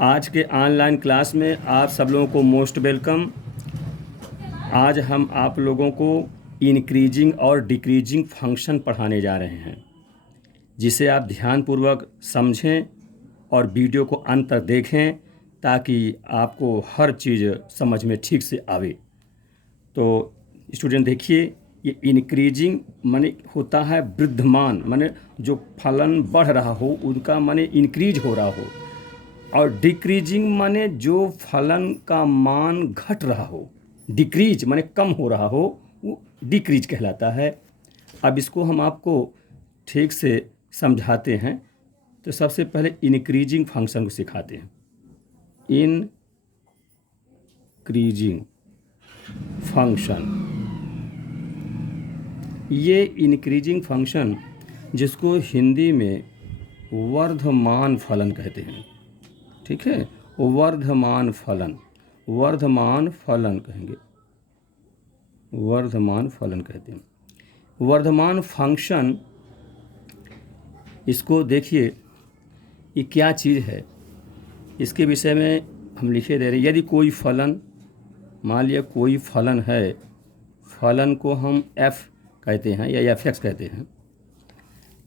आज के online class में आप सब लोगों को मोस्ट वेलकम। आज हम आप लोगों को इंक्रीजिंग और डिक्रीजिंग फंक्शन पढ़ाने जा रहे हैं, जिसे आप ध्यानपूर्वक समझें और वीडियो को अंत तक देखें ताकि आपको हर चीज़ समझ में ठीक से आवे। तो स्टूडेंट देखिए, ये इंक्रीजिंग माने होता है वृद्धमान, माने जो फलन बढ़ रहा हो उनका माने इंक्रीज हो रहा हो, और डिक्रीजिंग माने जो फलन का मान घट रहा हो। डिक्रीज माने कम हो रहा हो, वो डिक्रीज कहलाता है। अब इसको हम आपको ठीक से समझाते हैं। तो सबसे पहले इंक्रीजिंग फंक्शन को सिखाते हैं। इंक्रीजिंग फंक्शन, ये इंक्रीजिंग फंक्शन जिसको हिंदी में वर्धमान फलन कहते हैं, ठीक है। वर्धमान फलन, वर्धमान फलन कहेंगे, वर्धमान फलन कहते हैं। वर्धमान फंक्शन, इसको देखिए ये क्या चीज़ है, इसके विषय में हम लिखे दे रहे हैं। यदि कोई फलन, मान लिया कोई फलन है, फलन को हम f कहते हैं या fx कहते हैं,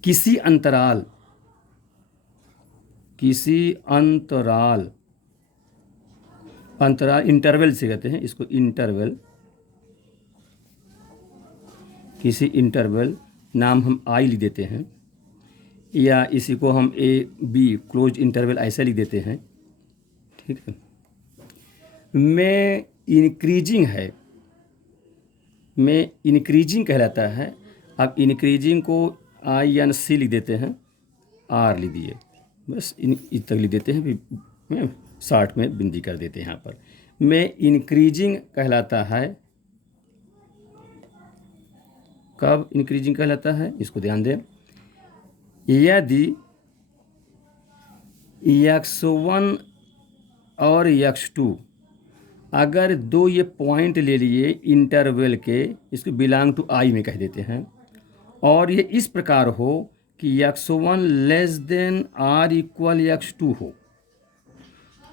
किसी अंतराल, किसी अंतराल, अंतराल इंटरवल से कहते हैं इसको, इंटरवल, किसी इंटरवल नाम हम i लिख देते हैं, या इसी को हम a b क्लोज इंटरवल ऐसे लिख देते हैं, ठीक है। में इंक्रीजिंग है, में इंक्रीजिंग कहलाता है। अब इंक्रीजिंग को आई एन सी लिख देते हैं, आर लिख दिए, बस इस तक लिख देते हैं, फिर शार्ट में बिंदी कर देते हैं यहाँ पर। में इंक्रीजिंग कहलाता है। कब इंक्रीजिंग कहलाता है, इसको ध्यान दें। यदि x1 और x2 अगर दो ये पॉइंट ले लिए इंटरवल के, इसको बिलोंग टू आई में कह देते हैं, और ये इस प्रकार हो कि x1 less than or equal x2 हो,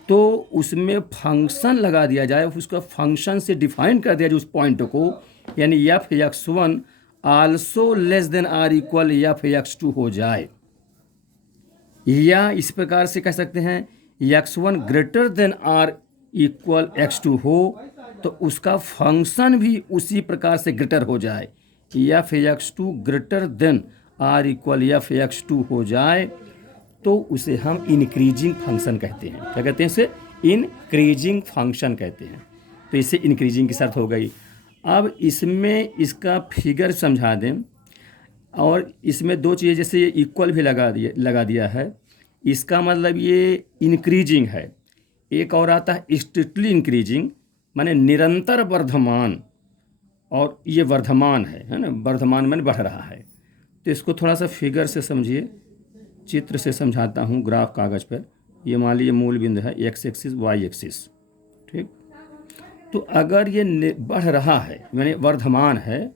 तो उसमें फंक्शन लगा दिया जाए, उसका फंक्शन से डिफाइन कर दिया जाए उस पॉइंट को, यानी f x1 also less than or equal f x2 हो जाए। या इस प्रकार से कह सकते हैं x1 greater than or equal x2 हो, तो उसका फंक्शन भी उसी प्रकार से ग्रेटर हो जाए। F x2 greater than or equal f x2 हो जाए, तो उसे हम इंक्रीजिंग फंक्शन कहते हैं। क्या कहते हैं इसे? इंक्रीजिंग फंक्शन कहते हैं। तो इससे इंक्रीजिंग की शर्त हो गई। अब इसमें इसका फिगर समझा दें, और इसमें दो चीज़ें, जैसे ये इक्वल भी लगा दिया है, इसका मतलब ये इंक्रीजिंग है। एक और आता है स्ट्रिक्टली इंक्रीजिंग, माने निरंतर वर्धमान, और ये वर्धमान है ना, वर्धमान माने बढ़ रहा है। तो इसको थोड़ा सा फिगर से समझिए, चित्र से समझाता हूँ ग्राफ कागज़ पर। ये मान लीजिए मूल बिंदु है, एक्स एक्सिस वाई एक्सिस, ठीक। तो अगर ये बढ़ रहा है माने वर्धमान है,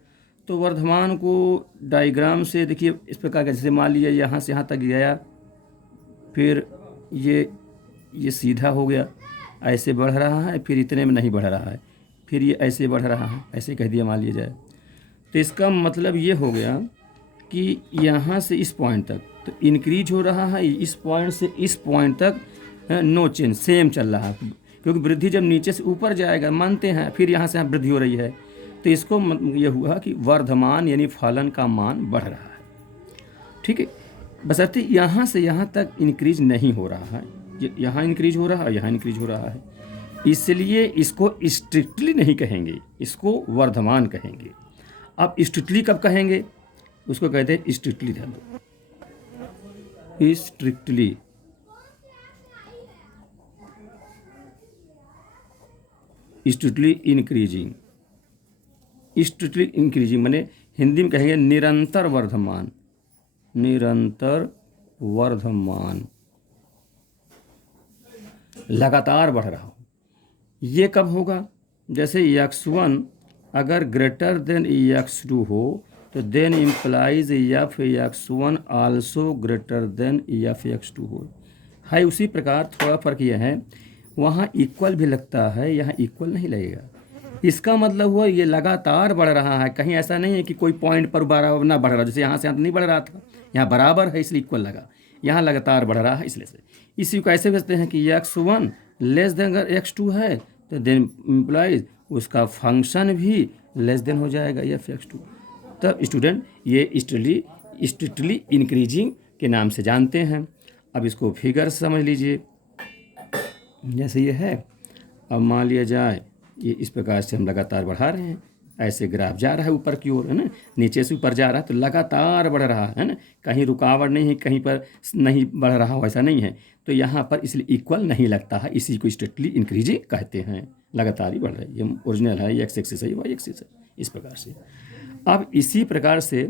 तो वर्धमान को डायग्राम से देखिए इस प्रकार का, जैसे मान लीजिए यहाँ से यहाँ तक गया, फिर ये सीधा हो गया, ऐसे बढ़ रहा है, फिर इतने में नहीं बढ़ रहा है, फिर ये ऐसे बढ़ रहा है, ऐसे कह दिया मान लिया जाए। तो इसका मतलब ये हो गया कि यहाँ से इस पॉइंट तक तो इंक्रीज हो रहा है, इस पॉइंट से इस पॉइंट तक नो चेंज, सेम चल रहा है, क्योंकि वृद्धि जब नीचे से ऊपर जाएगा मानते हैं, फिर यहाँ से यहाँ वृद्धि हो रही है। तो इसको ये हुआ कि वर्धमान यानी फलन का मान बढ़ रहा है, ठीक है। बशर्ते यहाँ से यहाँ तक इंक्रीज नहीं हो रहा है, यहाँ इंक्रीज हो रहा है, यहाँ इंक्रीज हो रहा है, इसलिए इसको स्ट्रिक्टली नहीं कहेंगे, इसको वर्धमान कहेंगे। अब स्ट्रिक्टली कब कहेंगे, उसको कहते हैं स्ट्रिक्टली, ध्यान दो, strictly, strictly increasing. Strictly increasing माने हिंदी में कहेंगे निरंतर वर्धमान, निरंतर वर्धमान, लगातार बढ़ रहा हो। ये कब होगा, जैसे x1 अगर ग्रेटर देन x2 हो, तो then implies f x1 also greater than f x2 हो। है उसी प्रकार, थोड़ा फर्क यह है वहाँ इक्वल भी लगता है, यहाँ इक्वल नहीं लगेगा। इसका मतलब हुआ ये लगातार बढ़ रहा है, कहीं ऐसा नहीं है कि कोई पॉइंट पर बराबर ना बढ़ रहा, जैसे यहाँ से यहाँ तो नहीं बढ़ रहा था, यहाँ बराबर है इसलिए इक्वल लगा, यहाँ लगातार बढ़ रहा है इसलिए से। इसी को ऐसे भेजते हैं कि x1 लेस देन अगर x2 है तो देन इम्प्लाइज उसका फंक्शन भी लेस देन हो जाएगा एफ एक्स टू। तब स्टूडेंट ये स्ट्रिक्टली इंक्रीजिंग के नाम से जानते हैं। अब इसको फिगर समझ लीजिए, जैसे ये है, अब मान लिया जाए ये इस प्रकार से हम लगातार बढ़ा रहे हैं, ऐसे ग्राफ जा रहा है ऊपर की ओर, है ना, नीचे से ऊपर जा रहा है तो लगातार बढ़ रहा है ना, कहीं रुकावट नहीं है, कहीं पर नहीं बढ़ रहा हो ऐसा नहीं है, तो यहाँ पर इसलिए इक्वल नहीं लगता है, इसी को स्ट्रिक्टली इंक्रीजिंग कहते हैं। लगातार ही बढ़ रहा है, ये ओरिजिनल है, एक्स एक्सिस है, वाई एक्सिस है, इस प्रकार से। अब इसी प्रकार से,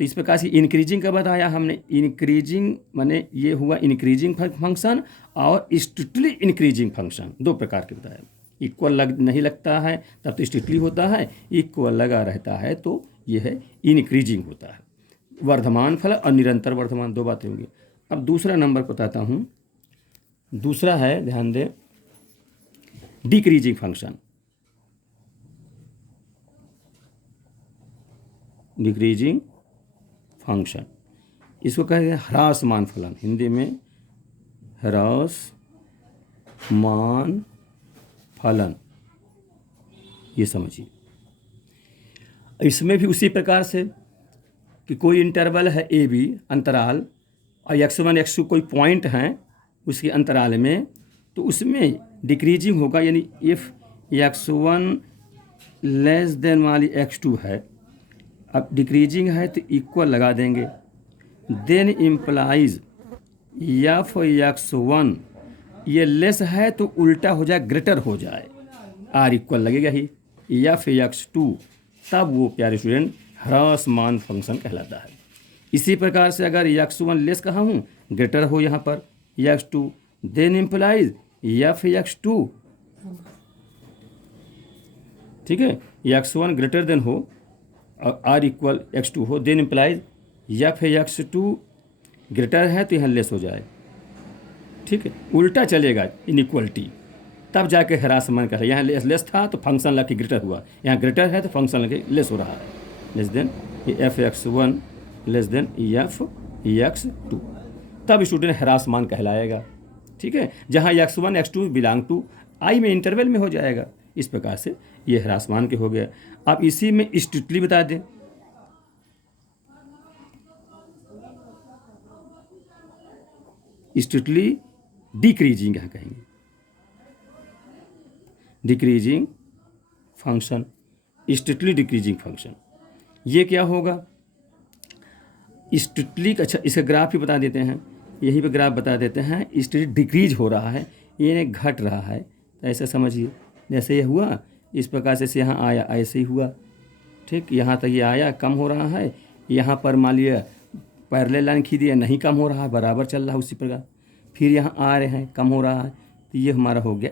तो इस प्रकार से इंक्रीजिंग का बताया हमने, इंक्रीजिंग माने ये हुआ इंक्रीजिंग फंक्शन और स्ट्रिक्टली इंक्रीजिंग फंक्शन, दो प्रकार के बताया। इक्वल नहीं लगता है तब तो स्ट्रिक्टली होता है, इक्वल लगा रहता है तो ये है इंक्रीजिंग होता है। वर्धमान फलन और निरंतर वर्धमान, दो बातें होंगी। अब दूसरा नंबर बताता हूँ, दूसरा है, ध्यान दें, डिक्रीजिंग फंक्शन। डिक्रीजिंग फंक्शन इसको कहते हैं ह्रासमान फलन, हिंदी में ह्रासमान फलन, ये समझिए। इसमें भी उसी प्रकार से कि कोई इंटरवल है ए बी अंतराल और x1 x2 कोई पॉइंट हैं उसके अंतराल में, तो उसमें डिक्रीजिंग होगा, यानी इफ़ x1 लेस देन वाली x2 है, अब डिक्रीजिंग है तो इक्वल लगा देंगे, देन इम्प्लाइज एफ x1 ये लेस है तो उल्टा हो जाए, ग्रेटर हो जाए, आर इक्वल लगेगा ही, एफ x2, तब वो प्यारे स्टूडेंट ह्रासमान फंक्शन कहलाता है। इसी प्रकार से अगर x1 लेस कहा हूँ, ग्रेटर हो यहाँ पर x2, then implies F x2, ठीक है, x1 ग्रेटर देन हो और आर इक्वल x2 हो, then implies F x2 greater है तो यहाँ लेस हो जाए, ठीक है, उल्टा चलेगा इनइक्वलिटी, तब जाके ह्रासमान का है। यहाँ लेस था तो फंक्शन लग के ग्रेटर हुआ, यहाँ ग्रेटर है तो फंक्शन लग के लेस हो रहा है, less than F x1 less than f x2, तब स्टूडेंट ह्रासमान कहलाएगा, ठीक है, जहाँ x1 x2 बिलोंग टू आई में इंटरवल में हो जाएगा। इस प्रकार से ये ह्रासमान के हो गया। आप इसी में स्ट्रिक्टली बता दें, स्ट्रिक्टली डिक्रीजिंग है कहेंगे, decreasing function, strictly decreasing function, ये क्या होगा स्ट्रिक्टली। अच्छा, इसका ग्राफ भी बता देते हैं, यहीं पे ग्राफ बता देते हैं, स्ट्रिक्टली डिक्रीज हो रहा है, ये घट रहा है, तो ऐसा समझिए, जैसे ये हुआ इस प्रकार से यहाँ आया, ऐसे ही हुआ, ठीक, यहाँ तक ये आया, कम हो रहा है, यहाँ पर मान लिया पैरेलल लाइन खींच दिया, नहीं कम हो रहा है, बराबर चल रहा है उसी प्रकार, फिर यहाँ आ रहे हैं, कम हो रहा है, तो ये हमारा हो गया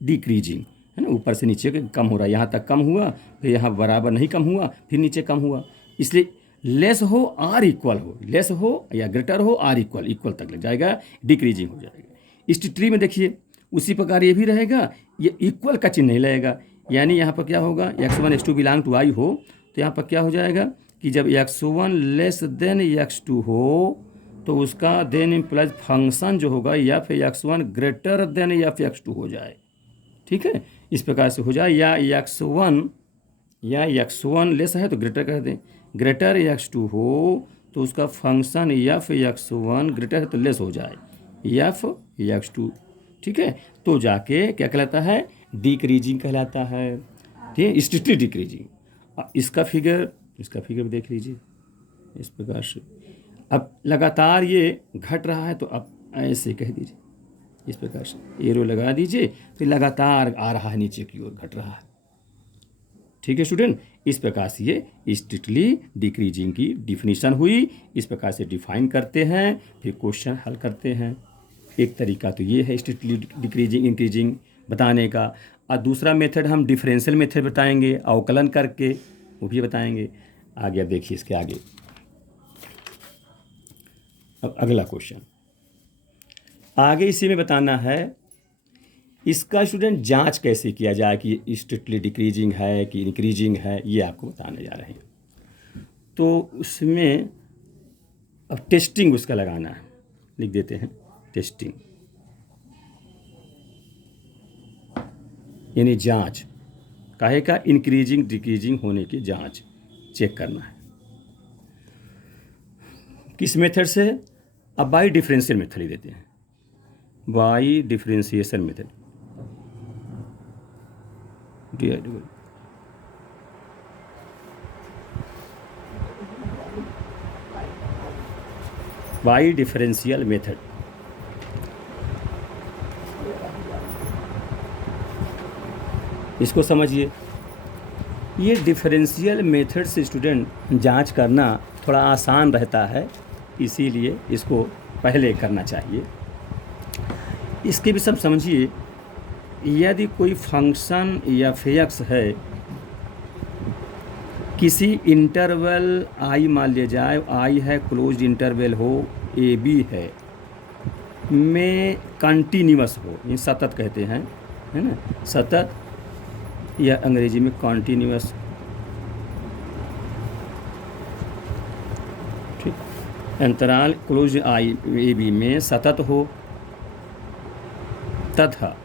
डिक्रीजिंग, है ना, ऊपर से नीचे कम हो रहा है, यहाँ तक कम हुआ, फिर यहाँ बराबर नहीं कम हुआ, फिर नीचे कम हुआ, इसलिए लेस हो आर इक्वल हो, लेस हो या ग्रेटर हो आर इक्वल तक लग जाएगा, डिक्रीजिंग हो जाएगा। इस ट्री में देखिए उसी प्रकार ये भी रहेगा, ये इक्वल का चिन्ह नहीं लगेगा, यानी यहाँ पर क्या होगा, x1 x2 बिलोंग टू आई हो, तो यहाँ पर क्या हो जाएगा कि जब x1 लेस देन x2 हो तो उसका देन इम्प्लाइज फंक्शन जो होगा F x1 greater than f x2 हो जाए, ठीक है, इस प्रकार से हो जाए, या x1 लेस है तो ग्रेटर कर दें, ग्रेटर x2 हो तो उसका फंक्शन एफ x1 ग्रेटर है तो लेस हो जाए, एफ x2, ठीक है, तो जाके क्या कहलाता है, डिक्रीजिंग कहलाता है, ठीक है, स्ट्रिक्टली डिक्रीजिंग। इसका फिगर देख लीजिए इस प्रकार से, अब लगातार ये घट रहा है तो अब ऐसे कह दीजिए, इस प्रकार से एरो लगा दीजिए, फिर लगातार आ रहा है नीचे की ओर, घट रहा है, ठीक है स्टूडेंट। इस प्रकार से ये स्ट्रिक्टली डिक्रीजिंग की डिफिनीशन हुई, इस प्रकार से डिफाइन करते हैं, फिर क्वेश्चन हल करते हैं। एक तरीका तो ये है स्ट्रिक्टली डिक्रीजिंग इंक्रीजिंग बताने का, और दूसरा मेथड हम डिफरेंशियल मेथड बताएंगे, अवकलन करके वो भी बताएंगे। आगे अब देखिए इसके आगे, अब अगला क्वेश्चन, आगे इसी में बताना है इसका स्टूडेंट जांच कैसे किया जाए कि स्ट्रिक्टली डिक्रीजिंग है कि इंक्रीजिंग है, ये आपको बताने जा रहे हैं। तो उसमें अब टेस्टिंग उसका लगाना है, लिख देते हैं टेस्टिंग, यानी जांच काहे का, इंक्रीजिंग डिक्रीजिंग होने की जांच चेक करना है। किस मेथड से? अब बाई डिफरेंशियल मेथड ही देते हैं, by differentiation method, by differential method. इसको समझिए, ये डिफरेंशियल मेथड से स्टूडेंट जांच करना थोड़ा आसान रहता है, इसीलिए इसको पहले करना चाहिए। इसके भी सब समझिए, यदि कोई फंक्शन या फेयक्स है किसी इंटरवल आई मान लिया जाए, आई है क्लोज्ड इंटरवल हो, ए बी है, में कंटिन्यूअस हो, ये सतत कहते हैं, है ना, सतत या अंग्रेजी में कॉन्टीन्यूअस, ठीक, अंतराल क्लोज आई ए बी में सतत हो तथा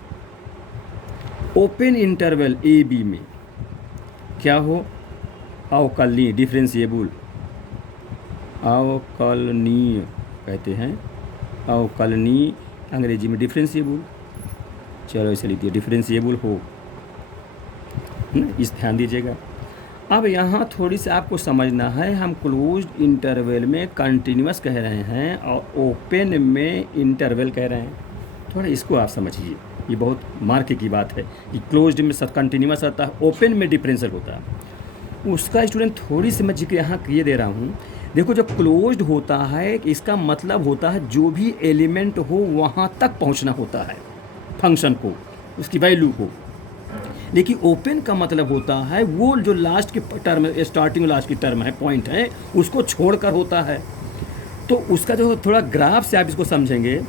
ओपन इंटरवल ए बी में क्या हो, अवकलनीय, डिफरेंशिएबल, अवकलनीय कहते हैं, अवकलनीय अंग्रेजी में डिफरेंशिएबल, चलो इसे लिख दिए डिफरेंशिएबल हो, इस ध्यान दीजिएगा। अब यहाँ थोड़ी सी आपको समझना है, हम क्लोज्ड इंटरवल में कंटिन्यूअस कह रहे हैं और ओपन में इंटरवल कह रहे हैं, थोड़ा इसको आप समझिए, ये बहुत मार्के की बात है कि क्लोज्ड में कंटिन्यूअस आता है, ओपन में डिफरेंशियल होता है। उसका स्टूडेंट थोड़ी सी मैं जिक्र यहाँ ये दे रहा हूँ, देखो जब क्लोज्ड होता है इसका मतलब होता है जो भी एलिमेंट हो वहाँ तक पहुँचना होता है फंक्शन को, उसकी वैल्यू को, लेकिन ओपन का मतलब होता है वो जो लास्ट की टर्म, स्टार्टिंग लास्ट की टर्म है, पॉइंट है, उसको छोड़कर होता है। तो उसका जो थोड़ा ग्राफ से आप इसको समझेंगे,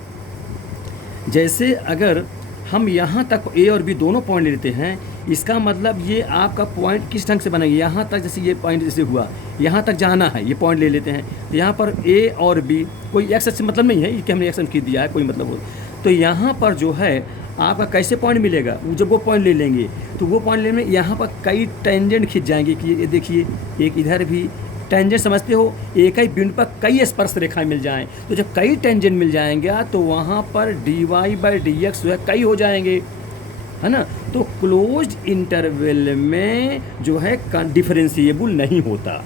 जैसे अगर हम यहाँ तक ए और बी दोनों पॉइंट लेते हैं, इसका मतलब ये आपका पॉइंट किस ढंग से बनेगा, यहाँ तक, जैसे ये पॉइंट जैसे हुआ यहाँ तक जाना है, ये पॉइंट ले लेते हैं, तो यहाँ पर ए और बी कोई एक्स से मतलब नहीं है कि हमने एक्शन खींच दिया है, कोई मतलब हो, तो यहाँ पर जो है आपका कैसे पॉइंट मिलेगा, जब वो पॉइंट ले लेंगे तो वो पॉइंट लेने में यहाँ पर कई टेंजेंट खींच जाएंगे कि ये देखिए एक इधर भी टेंजेंट समझते हो, एक ही बिंदु पर कई स्पर्श रेखाएं मिल जाएं, तो जब कई टेंजेंट मिल जाएंगे तो वहाँ पर dy/dx जो है कई हो जाएंगे, है ना। तो क्लोज्ड इंटरवल में जो है डिफरेंशिएबल नहीं होता।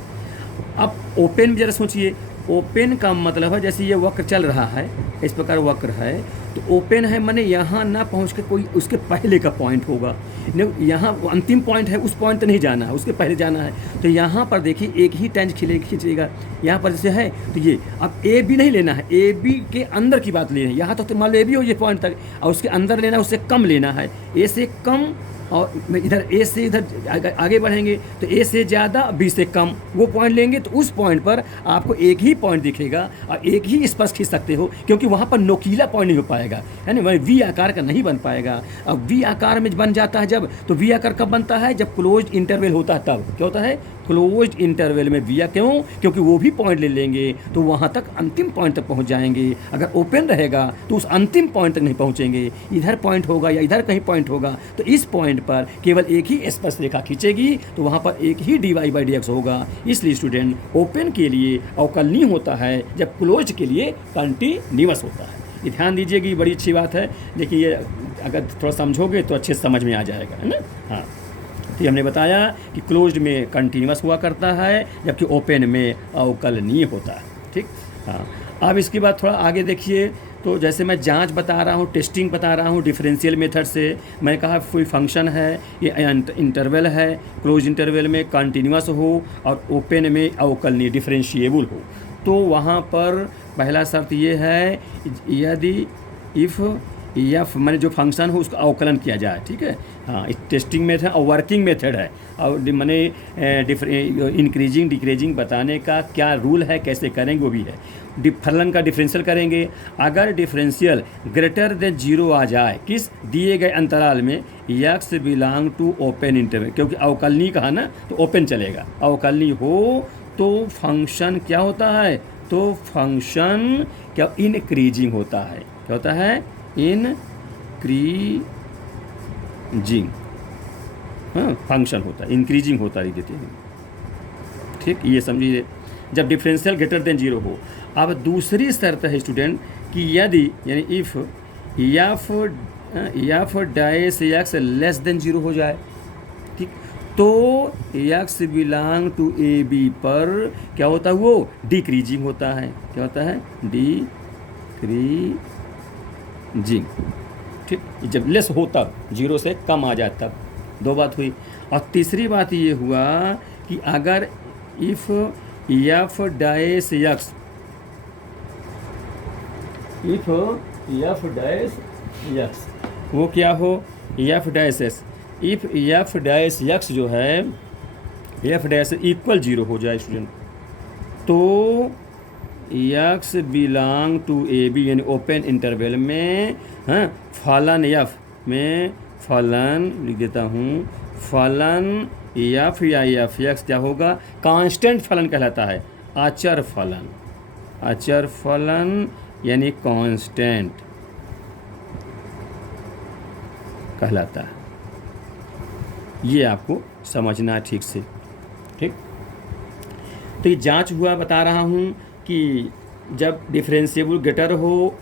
अब ओपन में जरा सोचिए, ओपन का मतलब है जैसे ये वक्र चल रहा है, इस प्रकार वक्र है, तो ओपन है माने यहाँ ना पहुँच के कोई उसके पहले का पॉइंट होगा, नहीं यहाँ अंतिम पॉइंट है, उस पॉइंट तक नहीं जाना है, उसके पहले जाना है। तो यहाँ पर देखिए एक ही टेंज खींचेगा, यहाँ पर जैसे है तो ये, अब ए बी नहीं लेना है, ए बी के अंदर की बात लेना है, यहाँ तो मान लो ए बी हो ये पॉइंट तक, और उसके अंदर लेना है, उससे कम लेना है, ए से कम, और इधर ए से इधर आगे बढ़ेंगे तो ए से ज़्यादा बी से कम वो पॉइंट लेंगे, तो उस पॉइंट पर आपको एक ही पॉइंट दिखेगा और एक ही स्पर्श खींच सकते हो, क्योंकि वहाँ पर नोकीला पॉइंट नहीं हो पाएगा, है ना, वही वी आकार का नहीं बन पाएगा। अब वी आकार में बन जाता है जब, तो वी आकार कब बनता है, जब क्लोज्ड इंटरवल होता है, तब क्या होता है, क्लोज्ड इंटरवल में वी, क्यों, क्योंकि वो भी पॉइंट ले लेंगे तो वहाँ तक अंतिम पॉइंट तक पहुँच जाएंगे। अगर ओपन रहेगा तो उस अंतिम पॉइंट तक नहीं पहुँचेंगे, इधर पॉइंट होगा या इधर कहीं पॉइंट होगा, तो इस पॉइंट पर केवल एक ही स्पर्श रेखा खींचेगी, तो वहाँ पर एक ही dy/dx होगा। इसलिए स्टूडेंट ओपन के लिए अवकलनीय होता है, जब क्लोज्ड के लिए कंटिन्यूअस होता है। ये ध्यान दीजिएगी, बड़ी अच्छी बात है, लेकिन ये अगर थोड़ा समझोगे तो अच्छे समझ में आ जाएगा, है ना। हाँ, तो हमने बताया कि क्लोज्ड में कंटिन्यूअस हुआ करता है, जबकि ओपन में अवकलनीय होता है, ठीक। हाँ, अब इसके बाद थोड़ा आगे देखिए, तो जैसे मैं जांच बता रहा हूँ, टेस्टिंग बता रहा हूँ डिफरेंशियल मेथड से, मैं कहा कोई फंक्शन है, ये इंटरवल है, क्लोज इंटरवल में कंटिन्यूअस हो और ओपन में अवकलनीय डिफरेंशिएबल हो, तो वहाँ पर पहला शर्त ये है, यदि इफ़ एफ मैंने जो फंक्शन हो उसका अवकलन किया जाए, ठीक है। हाँ, टेस्टिंग मेथड और वर्किंग मेथड है, और मैंने इंक्रीजिंग डिक्रीजिंग बताने का क्या रूल है, कैसे करेंगे वो भी है। फलन का डिफरेंशियल करेंगे। अगर डिफरेंशियल ग्रेटर देन 0 आ जाए किस दिए गए अंतराल में, x belongs to open interval, क्योंकि अवकलनी कहा ना तो ओपन चलेगा। अवकलनी हो तो फंक्शन क्या होता है, तो फंक्शन क्या इनक्रीजिंग होता है। क्या होता है, इनक्रीजिंग। हाँ, फंक्शन होता है, इंक्रीजिंग होता लिख देते हैं, ठीक। ये समझिए जब डिफरेंशियल ग्रेटर देन 0 हो। अब दूसरी शर्त है स्टूडेंट कि यदि यानी if f dash x less than 0 हो जाए, ठीक, तो x belong to a b पर क्या होता है, वो डिक्रीजिंग होता है। क्या होता है, डिक्रीजिंग, ठीक। जब लेस हो तब, 0 से कम आ जाए तब। दो बात हुई। और तीसरी बात ये हुआ कि अगर if f dash x, if f dash x वो क्या हो, F dash x, if f dash x जो है एफ डैश इक्वल 0 हो जाए स्टूडेंट, तो x belong to a b यानी ओपन इंटरवल में, हाँ, फलन एफ में फलन लिख देता हूँ, फलन एफ या एफ एक्स क्या होगा, कांस्टेंट फलन कहलाता है। अचर फलन, अचर फलन यानी कांस्टेंट कहलाता है। ये आपको समझना है ठीक से, ठीक। तो ये जांच हुआ, बता रहा हूँ कि जब डिफरेंशिएबल ग्रेटर हो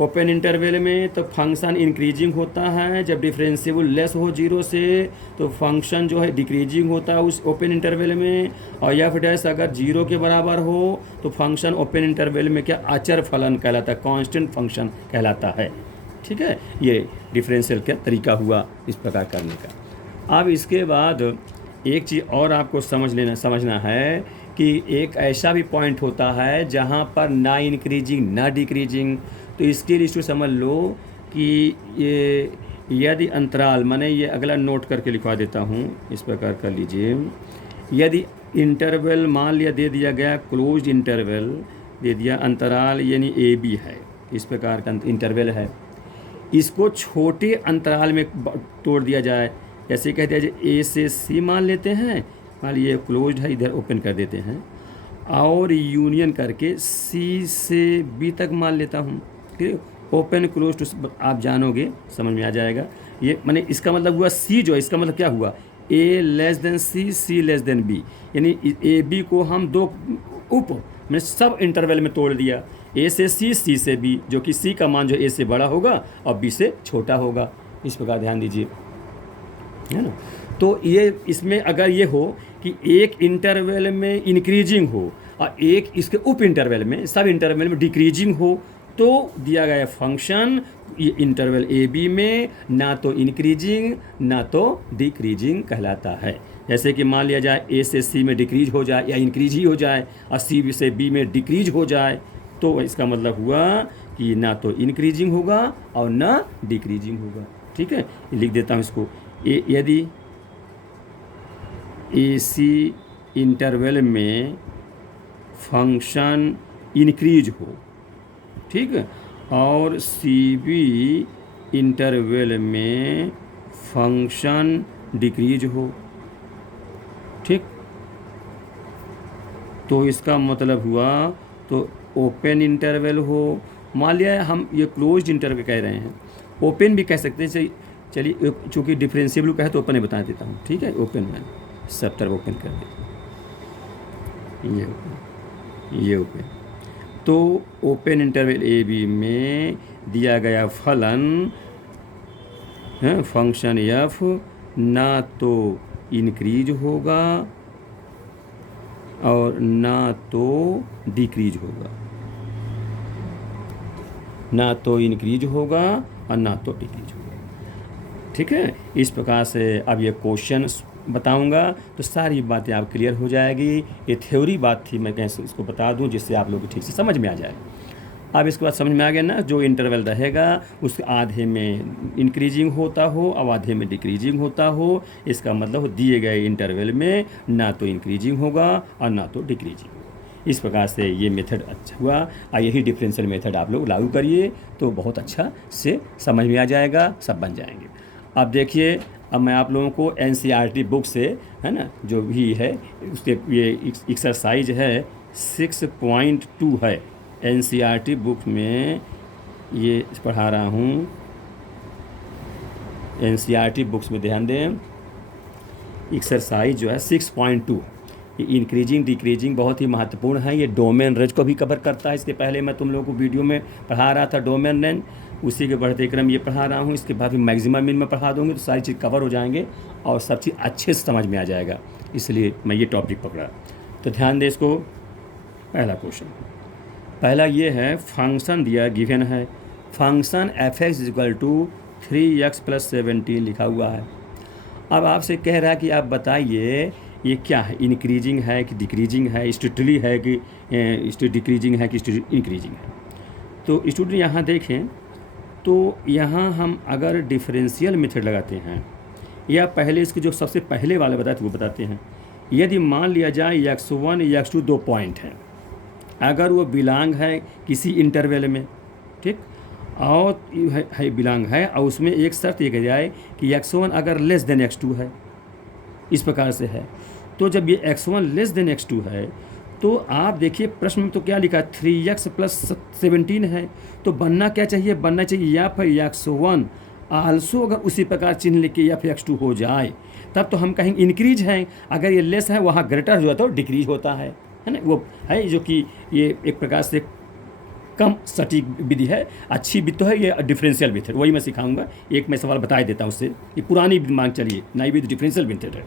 ओपन इंटरवल में तो फंक्शन इंक्रीजिंग होता है, जब डिफरेंशिएबल लेस हो 0 से तो फंक्शन जो है डिक्रीजिंग होता है उस ओपन इंटरवल में, और एफ डैश अगर 0 के बराबर हो तो फंक्शन ओपन इंटरवल में क्या अचर फलन कहलाता है, कांस्टेंट फंक्शन कहलाता है, ठीक है। ये डिफरेंशियल का तरीका हुआ इस प्रकार करने का। अब इसके बाद एक चीज़ और आपको समझना है कि एक ऐसा भी पॉइंट होता है जहाँ पर ना इंक्रीजिंग ना डिक्रीजिंग। तो इसके लिए समझ लो कि ये यदि अंतराल, माने ये अगला नोट करके लिखवा देता हूँ, इस प्रकार कर लीजिए। यदि इंटरवल मान लिया दे दिया गया, क्लोज्ड इंटरवल दे दिया, अंतराल यानी ए बी है, इस प्रकार का इंटरवल है, इसको छोटे अंतराल में तोड़ दिया जाए। जैसे कह दिया जाए ए से सी मान लेते हैं, मान लीजिए क्लोज्ड है, इधर ओपन कर देते हैं, और यूनियन करके सी से बी तक मान लेता हूँ, ठीक। ओपन क्लोज टू आप जानोगे, समझ में आ जाएगा। ये माने इसका मतलब हुआ सी जो है, इसका मतलब क्या हुआ, ए लेस देन सी, सी लेस देन बी, यानी ए बी को हम दो उप मैंने सब इंटरवल में तोड़ दिया, ए से सी, सी से बी, जो कि सी का मान जो ए से बड़ा होगा और बी से छोटा होगा। इस प्रकार ध्यान दीजिए, है ना। तो ये इसमें अगर ये हो कि एक इंटरवल में इंक्रीजिंग हो और एक इसके उप इंटरवल में, सब इंटरवल में डिक्रीजिंग हो, तो दिया गया फंक्शन ये इंटरवल ए बी में ना तो इंक्रीजिंग ना तो डिक्रीजिंग कहलाता है। जैसे कि मान लिया जाए ए से सी में डिक्रीज हो जाए या इंक्रीज ही हो जाए, और सी से बी में डिक्रीज हो जाए, तो इसका मतलब हुआ कि ना तो इंक्रीजिंग होगा और ना डिक्रीजिंग होगा, ठीक है। लिख देता हूँ इसको, यदि ए सी इंटरवल में फंक्शन इंक्रीज हो, ठीक है, और सी बी इंटरवल में फंक्शन डिक्रीज हो, ठीक, तो इसका मतलब हुआ तो ओपन इंटरवल हो, मान लिया हम ये क्लोज्ड इंटरवल कह रहे हैं, ओपन भी कह सकते हैं। चलिए चूँकि डिफरेंशिएबल का है तो ओपन ही बता देता हूँ, ठीक है। ओपन में सब तरफ ओपन कर देता हूँ, ये ओपन। तो ओपन इंटरवल ए बी में दिया गया फलन फंक्शन एफ ना तो इंक्रीज होगा और ना तो डिक्रीज होगा, ना तो इंक्रीज होगा और ना तो डिक्रीज होगा, ठीक है। इस प्रकार से अब ये क्वेश्चन बताऊंगा तो सारी बातें आप क्लियर हो जाएगी। ये थ्योरी बात थी, मैं कैसे इसको बता दूं जिससे आप लोग ठीक से समझ में आ जाए। अब इसके बाद समझ में आ गया ना, जो इंटरवल रहेगा उस आधे में इंक्रीजिंग होता हो और आधे में डिक्रीजिंग होता हो, इसका मतलब दिए गए इंटरवल में ना तो इंक्रीजिंग होगा और ना तो डिक्रीजिंग होगा। इस प्रकार से ये मेथड अच्छा हुआ, और यही डिफरेंशियल मेथड आप लोग लागू करिए तो बहुत अच्छा से समझ में आ जाएगा, सब बन जाएंगे। अब देखिए, अब मैं आप लोगों को एनसीईआरटी बुक से, है ना, जो भी है उसके ये एक्सरसाइज है 6.2 है, एनसीईआरटी बुक में ये पढ़ा रहा हूँ। एनसीईआरटी बुक्स में ध्यान दें, एक्सरसाइज जो है 6.2, ये इंक्रीजिंग डिक्रीजिंग बहुत ही महत्वपूर्ण है। ये डोमेन रेंज को भी कवर करता है। इसके पहले मैं तुम लोगों को वीडियो में पढ़ा रहा था डोमेन रेंज, उसी के बढ़ते क्रम ये पढ़ा रहा हूँ। इसके बाद भी मैक्सिमम मिन में पढ़ा दूँगी तो सारी चीज़ कवर हो जाएंगे और सब चीज़ अच्छे से समझ में आ जाएगा, इसलिए मैं ये टॉपिक पकड़ा। तो ध्यान दें इसको। पहला क्वेश्चन, पहला ये है, फंक्शन दिया गिवन है, फंक्शन f(x) = 3x + 17 लिखा हुआ है। अब आपसे कह रहा है कि आप बताइए ये क्या है, इंक्रीजिंग है कि डिक्रीजिंग है, स्ट्रिक्टली है कि डिक्रीजिंग है कि इंक्रीजिंग है। तो स्टूडेंट यहाँ देखें, तो यहाँ हम अगर डिफरेंशियल मेथड लगाते हैं या पहले इसके जो सबसे पहले वाले बताए थे वो बताते हैं। यदि मान लिया जाए x1 x2 2 पॉइंट हैं, अगर वो बिलोंग है किसी इंटरवल में, ठीक, और है बिलोंग है, और उसमें एक शर्त ये कह जाए कि x1 अगर लेस देन x2 है, इस प्रकार से है। तो जब ये x1 लेस देन x2 है तो आप देखिए प्रश्न में तो क्या लिखा है, 3x + 17 है, तो बनना क्या चाहिए, बनना चाहिए या फिर x1 आल्सो अगर उसी प्रकार चिन्ह लिख के या फिर x2 हो जाए, तब तो हम कहेंगे इंक्रीज है। अगर ये लेस है वहाँ ग्रेटर जो है तो डिक्रीज होता है ना, वो है जो कि ये एक प्रकार से कम सटीक विधि है, अच्छी विधि तो है ये डिफरेंशियल मेथड, वही मैं सिखाऊंगा। एक मैं सवाल बता देता हूँ उससे, ये पुरानी मान चलिए, नई विधि डिफरेंशियल मेथड है।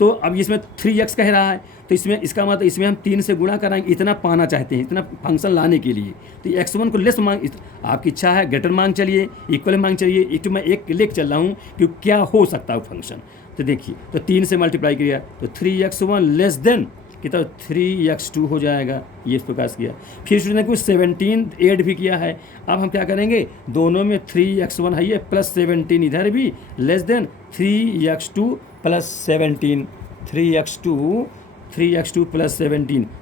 तो अब इसमें 3x कह रहा है, तो इसमें इसका मतलब इसमें हम 3 से गुणा कराएंगे, इतना पाना चाहते हैं, इतना फंक्शन लाने के लिए। तो x1 को लेस मांग, आपकी इच्छा है ग्रेटर मांग चलिए, इक्वल मांग चलिए, एक मैं एक लेके चल रहा हूँ कि क्या हो सकता है फंक्शन। तो देखिए, तो 3 से मल्टीप्लाई किया तो 3x1 लेस देन कितना, 3x2 हो जाएगा, ये इस प्रकार से किया। फिर उसने कुछ 17 ऐड भी किया है। अब हम क्या करेंगे, दोनों में 3x1 है ये प्लस 17 इधर भी लेस देन 3x2 + 17, 3x2 +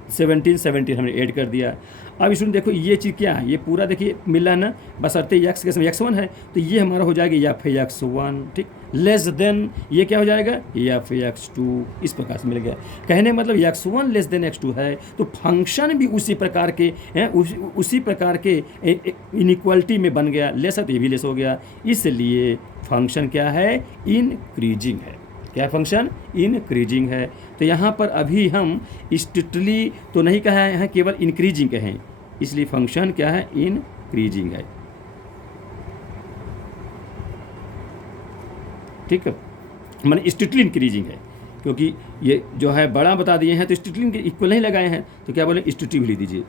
17 हमने ऐड कर दिया। अब इसमें देखो ये चीज़ क्या है, ये पूरा देखिए मिला ना, बशर्ते x के समय x1 है तो ये हमारा हो जाएगा या फिर x1, ठीक, लेस देन ये क्या हो जाएगा या फिर x2, इस प्रकार से मिल गया। कहने मतलब x1 लेस देन x2 है तो फंक्शन भी उसी प्रकार के हैं, उसी प्रकार के इनइक्वालिटी में बन गया, लेस है तो ये भी लेस हो गया, इसलिए फंक्शन क्या है, इंक्रीजिंग है। क्या फंक्शन इंक्रीजिंग है। तो यहाँ पर अभी हम स्ट्रिक्टली तो नहीं कहा है, केवल इंक्रीजिंग कहें, इसलिए फंक्शन क्या है, इंक्रीजिंग है, ठीक है, माने स्ट्रिक्टली इंक्रीजिंग है, क्योंकि ये जो है बड़ा बता दिए हैं तो स्ट्रिक्टली के इक्वल नहीं लगाए हैं, तो क्या बोले स्ट्रिक्टली भी लिख दीजिए,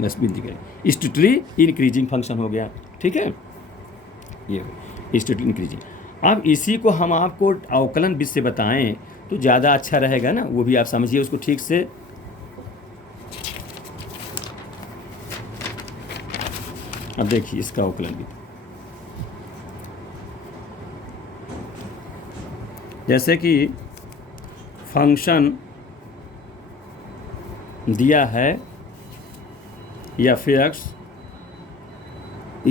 बस बिल्कुल करें, स्ट्रिक्टली इंक्रीजिंग फंक्शन हो गया, ठीक है, ये स्ट्रिक्टली इंक्रीजिंग। अब इसी को हम आपको अवकलन विधि से बताएं तो ज़्यादा अच्छा रहेगा ना, वो भी आप समझिए उसको ठीक से। अब देखिए इसका अवकलन विधि, जैसे कि फंक्शन दिया है f(x) =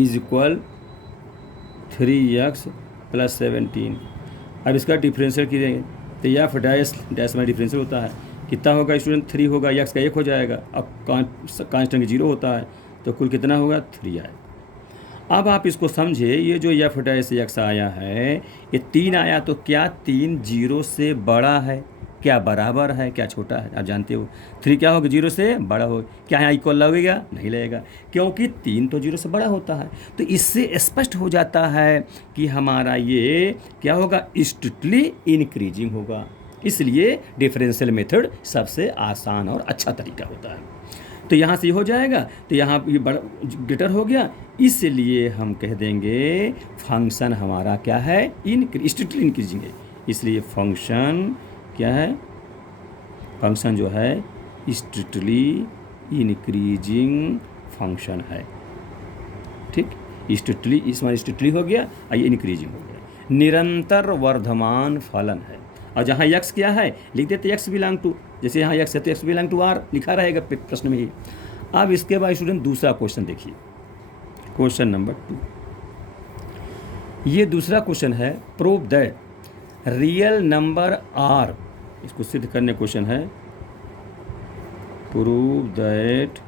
3x + 17। अब इसका डिफरेंशियल कीजिएंगे तो f डैश में डिफरेंशियल होता है, कितना होगा स्टूडेंट, 3 होगा, x का 1 हो जाएगा, अब कांस्टेंट 0 होता है तो कुल कितना होगा, 3 आए। अब आप इसको समझे, ये जो f डैश x आया है, ये 3 आया तो क्या 3 0 से बड़ा है, क्या बराबर है, क्या छोटा है, आप जानते हो 3 क्या होगा, 0 से बड़ा हो, क्या यहाँ इक्वल लगेगा, नहीं लगेगा, क्योंकि 3 तो 0 से बड़ा होता है। तो इससे स्पष्ट हो जाता है कि हमारा ये क्या होगा, स्ट्रिक्टली इंक्रीजिंग होगा, इसलिए डिफरेंशियल मेथड सबसे आसान और अच्छा तरीका होता है। तो यहाँ से हो जाएगा, तो यहाँ ये बड़ा ग्रेटर हो गया, इसलिए हम कह देंगे फंक्शन हमारा क्या है, स्ट्रिक्टली इंक्रीजिंग है, इसलिए फंक्शन क्या है, फंक्शन जो है स्ट्रिक्टली इंक्रीजिंग फंक्शन है। ठीक, स्ट्रिक्टली, इसमें स्ट्रिक्टली हो गया और ये इंक्रीजिंग हो गया। निरंतर वर्धमान फलन है। और जहाँ यक्स क्या है लिख देते एक्स बिलोंग टू, जैसे यहाँ यक्स है तो एक्स बिलोंग टू आर लिखा रहेगा प्रश्न में ही। अब इसके बाद स्टूडेंट दूसरा क्वेश्चन देखिए, क्वेश्चन नंबर 2। ये दूसरा क्वेश्चन है, prove that real number r, इसको सिद्ध करने क्वेश्चन है, prove that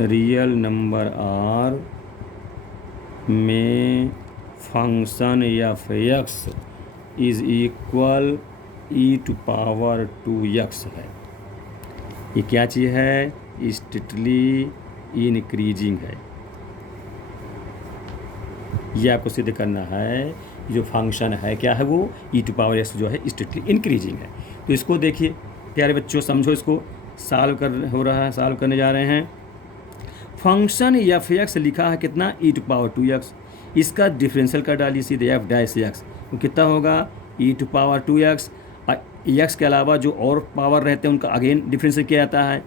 real number r में function f x is equal e to power 2x है। ये क्या चीज़ है? स्ट्रिक्टली इंक्रीजिंग है। ये आपको सिद्ध करना है, जो फंक्शन है क्या है वो ई टू पावर एक्स जो है स्ट्रिक्टली इंक्रीजिंग है। तो इसको देखिए प्यारे बच्चों, समझो इसको, सॉल्व करने जा रहे हैं। फंक्शन एफ एक्स लिखा है कितना, ई टू पावर 2x, इसका डिफरेंशियल कर डालिए सीधे एफ डैश एक्स, तो कितना होगा ई टू पावर 2x। एक्स के अलावा जो और पावर रहते हैं उनका अगेन डिफरेंशियल किया जाता है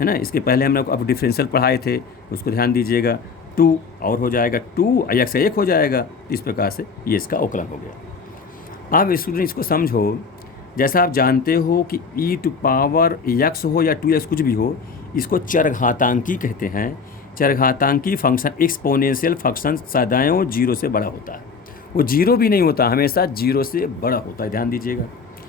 ना। इसके पहले हम लोग अब डिफरेंशियल पढ़ाए थे, उसको ध्यान दीजिएगा। 2 और हो जाएगा 2 और एक्स 1 हो जाएगा। इस प्रकार से ये इसका अवकलन हो गया। अब स्टूडेंट इसको समझो, जैसा आप जानते हो कि ई टू पावर एक्स हो या 2x कुछ भी हो, इसको चरघातांकी कहते हैं। चरघातांकी फंक्शन एक्सपोनेंशियल फंक्शन सदैव 0 से बड़ा होता है। वो 0 भी नहीं होता, हमेशा 0 से बड़ा होता है, ध्यान दीजिएगा।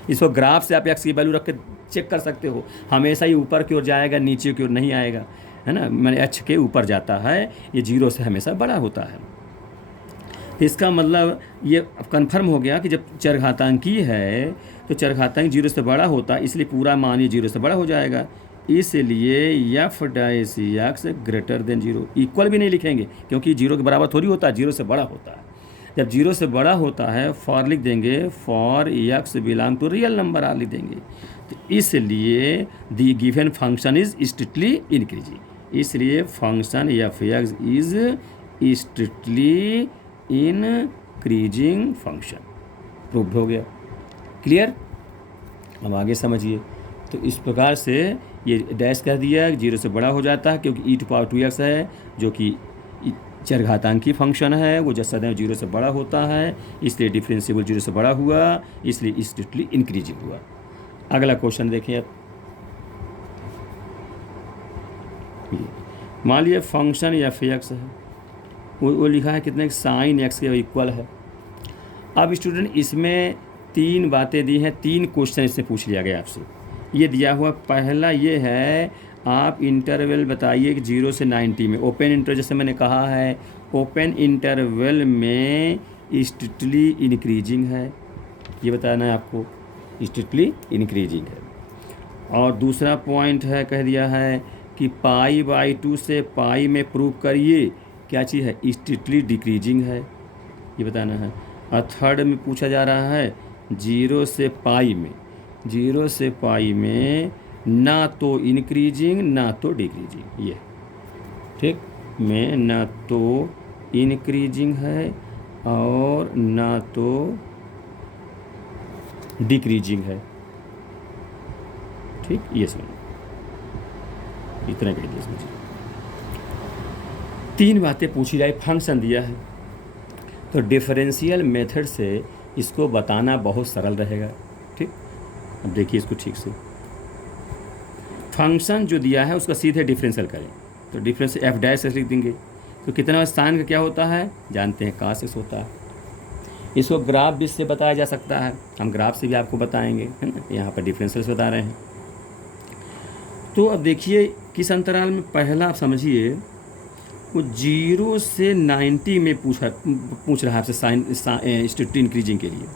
इसको ग्राफ से आप एक्स की वैल्यू रख के चेक कर सकते हो, हमेशा ही ऊपर की ओर जाएगा, नीचे की ओर नहीं आएगा, है ना। मैंने एच के ऊपर जाता है, ये 0 से हमेशा बड़ा होता है। तो इसका मतलब ये अब कन्फर्म हो गया कि जब चरघातांकी है तो चरघातांक 0 से बड़ा होता है, इसलिए पूरा मान ये 0 से बड़ा हो जाएगा। इसलिए F dash x greater than 0, equal भी नहीं लिखेंगे क्योंकि 0 के बराबर थोड़ी होता है, 0 से बड़ा होता है। जब 0 से बड़ा होता है फॉर लिख देंगे, for x belong to real number r लिख देंगे। तो इसलिए the given function is strictly increasing, इसलिए function f x is strictly increasing function. Proved हो गया, क्लियर। अब आगे समझिए। तो इस प्रकार से ये डैश कर दिया, 0 से बड़ा हो जाता है क्योंकि ई टू पावर 2x है जो कि चरघातांकी फंक्शन है, वो जब सदैव 0 से बड़ा होता है, इसलिए डिफरेंशिएबल 0 से बड़ा हुआ, इसलिए स्ट्रिक्टली इंक्रीजिंग हुआ। अगला क्वेश्चन देखें अब। मान लिया फंक्शन एफ एक्स है, वो लिखा है कितने, साइन एक्स के इक्वल है। अब स्टूडेंट इसमें 3 बातें दी हैं, 3 क्वेश्चन इससे पूछ लिया गया आपसे। ये दिया हुआ पहला ये है, आप इंटरवल बताइए कि 0 से 90 में, ओपन इंटरवल जैसे मैंने कहा है, ओपन इंटरवल में स्ट्रिक्टली इंक्रीजिंग है, ये बताना है आपको, स्ट्रिक्टली इंक्रीजिंग है। और दूसरा पॉइंट है, कह दिया है कि π/2 से पाई में प्रूव करिए क्या चीज़ है, स्ट्रिक्टली डिक्रीजिंग है, ये बताना है। और थर्ड में पूछा जा रहा है 0 से पाई में, 0 से पाई में ना तो इंक्रीजिंग ना तो डिक्रीजिंग, ये ठीक में ना तो इंक्रीजिंग है और ना तो डिक्रीजिंग है, ठीक। ये समझ, इतना कह दिया समझिए। 3 बातें पूछी जाए, फंक्शन दिया है, तो डिफरेंशियल मेथड से इसको बताना बहुत सरल रहेगा, ठीक। अब देखिए इसको ठीक से, फंक्शन जो दिया है उसका सीधे डिफरेंशियल करें, तो डिफरेंस एफ डैश लिख देंगे। तो कितना साइन का क्या होता है जानते हैं, cos x होता है। इसको ग्राफ भी से बताया जा सकता है, हम ग्राफ से भी आपको बताएंगे, है ना। यहाँ पर डिफरेंशियल बता रहे हैं। तो अब देखिए किस अंतराल में, पहला आप समझिए, वो 0 से 90 में पूछ रहा है आपसे साइन स्ट्रिक्टली इंक्रीजिंग के लिए।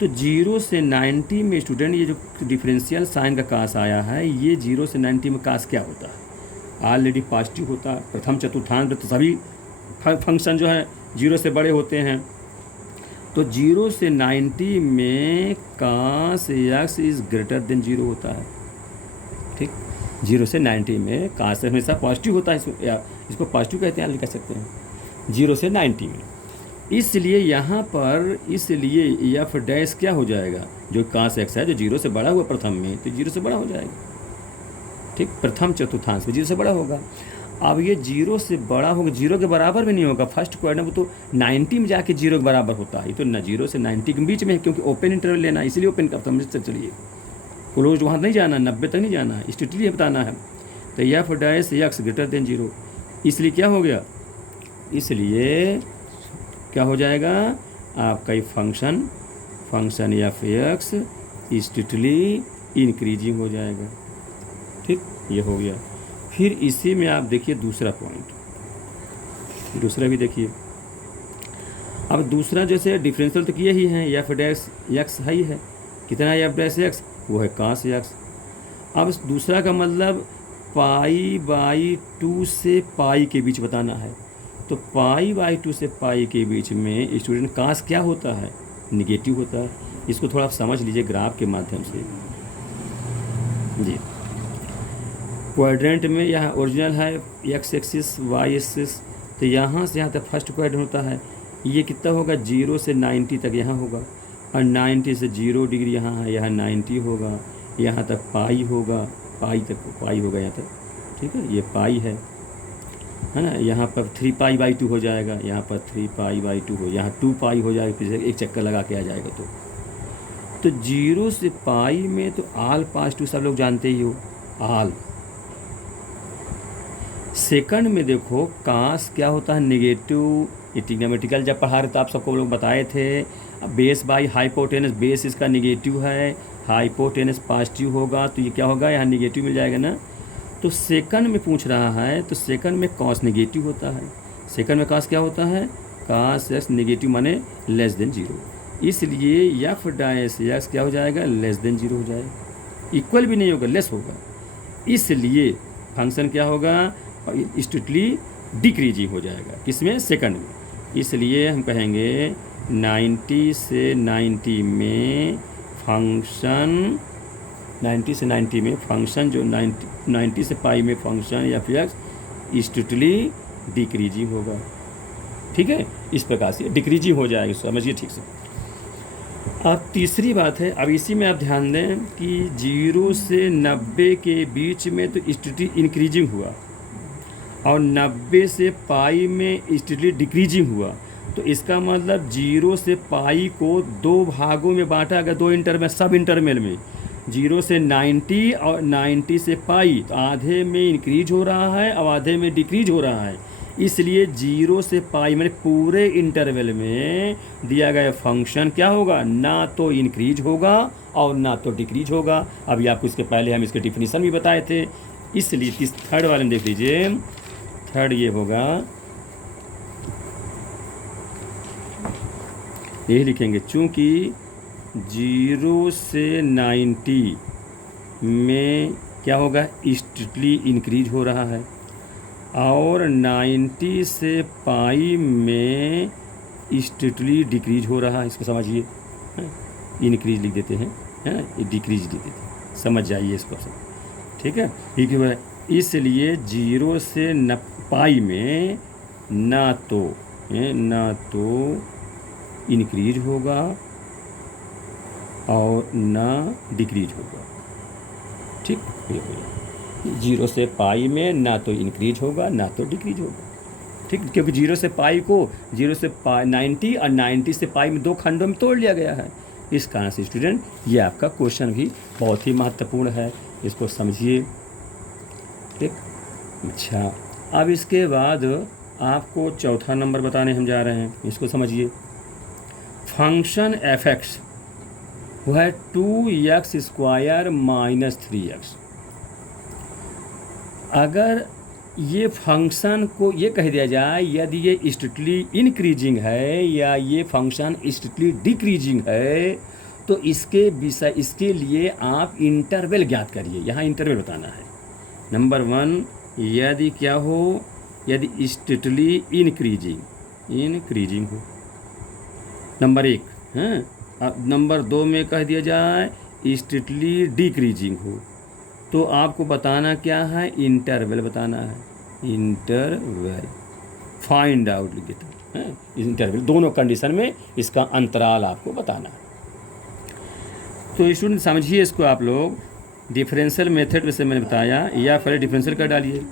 तो 0 से 90 में स्टूडेंट ये जो डिफरेंशियल साइन का कास आया है, ये 0 से 90 में कास क्या होता है, ऑलरेडी पॉजिटिव होता है। प्रथम चतुर्थांश तो सभी फंक्शन जो है 0 से बड़े होते हैं। तो 0 से 90 में कास एक्स इज ग्रेटर देन 0 होता है, ठीक। 0 से 90 में कास हमेशा पॉजिटिव होता है, इसको पॉजिटिव कहते हैं, लिख सकते हैं 0 से 90 में। इसलिए यहाँ पर, इसलिए एफ डैश क्या हो जाएगा, जो कास एक्स है जो 0 से बड़ा हुआ प्रथम में, तो 0 से बड़ा हो जाएगा। ठीक, प्रथम चतुर्थांश में 0 से बड़ा होगा। अब ये 0 से बड़ा होगा, 0 के बराबर भी नहीं होगा। फर्स्ट क्वाड्रेंट वो तो 90 में जाके 0 के बराबर होता है। ये तो न 0 से 90 के बीच में है, क्योंकि ओपन इंटरवल लेना है, इसलिए ओपन का समझ से चलिए। क्लोज वहाँ नहीं जाना, 90 तक नहीं जाना है, स्ट्रिक्टली बताना है। तो F dash x greater than 0, इसलिए क्या हो गया, इसलिए क्या हो जाएगा आपका ये function f x strictly increasing हो जाएगा। ठीक, ये हो गया। फिर इसी में आप देखिए दूसरा पॉइंट, दूसरा भी देखिए। अब दूसरा जैसे डिफरेंशियल तो किए ही हैं, एफ डैश एक्स है ही है, कितना है एफ डैश एक्स, वो है cos एक्स। अब दूसरा का मतलब π/2 से पाई के बीच बताना है। तो π/2 से पाई के बीच में स्टूडेंट cos क्या होता है, निगेटिव होता है। इसको थोड़ा आप समझ लीजिए ग्राफ के माध्यम से जी। क्वाड्रेंट में यहाँ ओरिजिनल है एक्स एक्सिस वाई एक्सिस, तो यहाँ से यहाँ तक फर्स्ट क्वाड्रेंट होता है। ये कितना होगा, 0 से 90 तक यहाँ होगा, और 90 से 0 डिग्री यहाँ है, यहाँ 90 होगा, यहाँ तक पाई होगा, पाई होगा यहाँ तक। ठीक है, ये पाई है ना। यहाँ पर 3π/2 हो जाएगा, यहाँ पर 3π/2 हो, यहाँ 2π हो जाएगा, फिर एक चक्कर लगा के आ जाएगा। तो 0 से पाई में तो आल पास टू सब लोग जानते ही हो, आल। सेकंड में देखो कास क्या होता है, नेगेटिव। ट्रिग्नोमेट्रिकल जब पढ़ा रहे तो आप सबको लोग बताए थे, बेस बाई हाइपोटेनस, बेस इसका नेगेटिव है, हाइपोटेनस पॉजिटिव होगा, तो ये क्या होगा, यहाँ नेगेटिव मिल जाएगा ना। तो सेकंड में पूछ रहा है, तो सेकंड में कॉस नेगेटिव होता है। सेकंड में कॉस क्या होता है, कॉस एक्स नेगेटिव माने लेस देन 0, इसलिए एफ डैश एक्स क्या हो जाएगा, लेस देन 0 हो जाएगा। इक्वल भी नहीं होगा, लेस होगा, इसलिए फंक्शन क्या होगा, स्ट्रिक्टली डिक्रीजिंग हो जाएगा। किसमें, सेकंड में। इसलिए हम कहेंगे 90 से 90 में फंक्शन, 90 से 90 में फंक्शन जो 90 से पाई में फंक्शन या फिर स्ट्रिक्टली डिक्रीजिंग होगा। ठीक है, इस प्रकार से डिक्रीजिंग हो जाएगा, समझिए ठीक से। अब तीसरी बात है, अब इसी में आप ध्यान दें कि 0 से 90 के बीच में तो स्ट्रिक्टली इंक्रीजिंग हुआ, और 90 से पाई में स्ट्रिक्टली डिक्रीजिंग हुआ। तो इसका मतलब 0 से पाई को 2 भागों में बांटा अगर, 2 इंटरवल, सब इंटरवल में 0 से 90 और 90 से पाई, तो आधे में इंक्रीज हो रहा है और आधे में डिक्रीज हो रहा है। इसलिए 0 से पाई में पूरे इंटरवल में दिया गया फंक्शन क्या होगा, ना तो इंक्रीज होगा और ना तो डिक्रीज होगा। अभी आपको इसके पहले हम इसके डिफिनीशन भी बताए थे। इसलिए इस थर्ड वाले में देख लीजिए, थर्ड ये होगा, यही लिखेंगे, चूंकि 0 से 90 में क्या होगा, स्ट्रिक्टली इंक्रीज हो रहा है, और 90 से पाई में स्ट्रिक्टली डिक्रीज हो रहा है। इसको समझिए, इंक्रीज लिख देते हैं, है ना, डिक्रीज लिख देते हैं, समझ जाइए इसको सब। ठीक है, ठीक है। इसलिए 0 से पाई में ना तो इंक्रीज होगा और ना डिक्रीज होगा। ठीक, ये हो जाए, 0 से पाई में ना तो इंक्रीज होगा ना तो डिक्रीज होगा। ठीक, क्योंकि 0 से पाई को 0 से 90 और 90 से पाई में 2 खंडों में तोड़ लिया गया है। इस कारण से स्टूडेंट ये आपका क्वेश्चन भी बहुत ही महत्वपूर्ण है, इसको समझिए। ठीक, अच्छा, अब इसके बाद आपको चौथा नंबर बताने हम जा रहे हैं, इसको समझिए। फंक्शन एफ एक्स वो है 2x² - 3x। अगर ये फंक्शन को ये कह दिया जाए, यदि ये स्ट्रिक्टली इंक्रीजिंग है या ये फंक्शन स्ट्रिक्टली डिक्रीजिंग है, तो इसके लिए आप इंटरवल ज्ञात करिए। यहाँ इंटरवल बताना है। नंबर 1, यदि क्या हो, यदि स्ट्रिक्टली इंक्रीजिंग हो, नंबर 1 है। अब नंबर 2 में कह दिया जाए स्ट्रिक्टली डिक्रीजिंग हो, तो आपको बताना क्या है, इंटरवल बताना है। इंटरवल फाइंड आउट लिख देते हैं, इंटरवल दोनों कंडीशन में इसका अंतराल आपको बताना है। तो स्टूडेंट समझिए इसको आप लोग डिफरेंशियल मेथड में से मैंने बताया, या पहले डिफरेंशियल कर डालिए।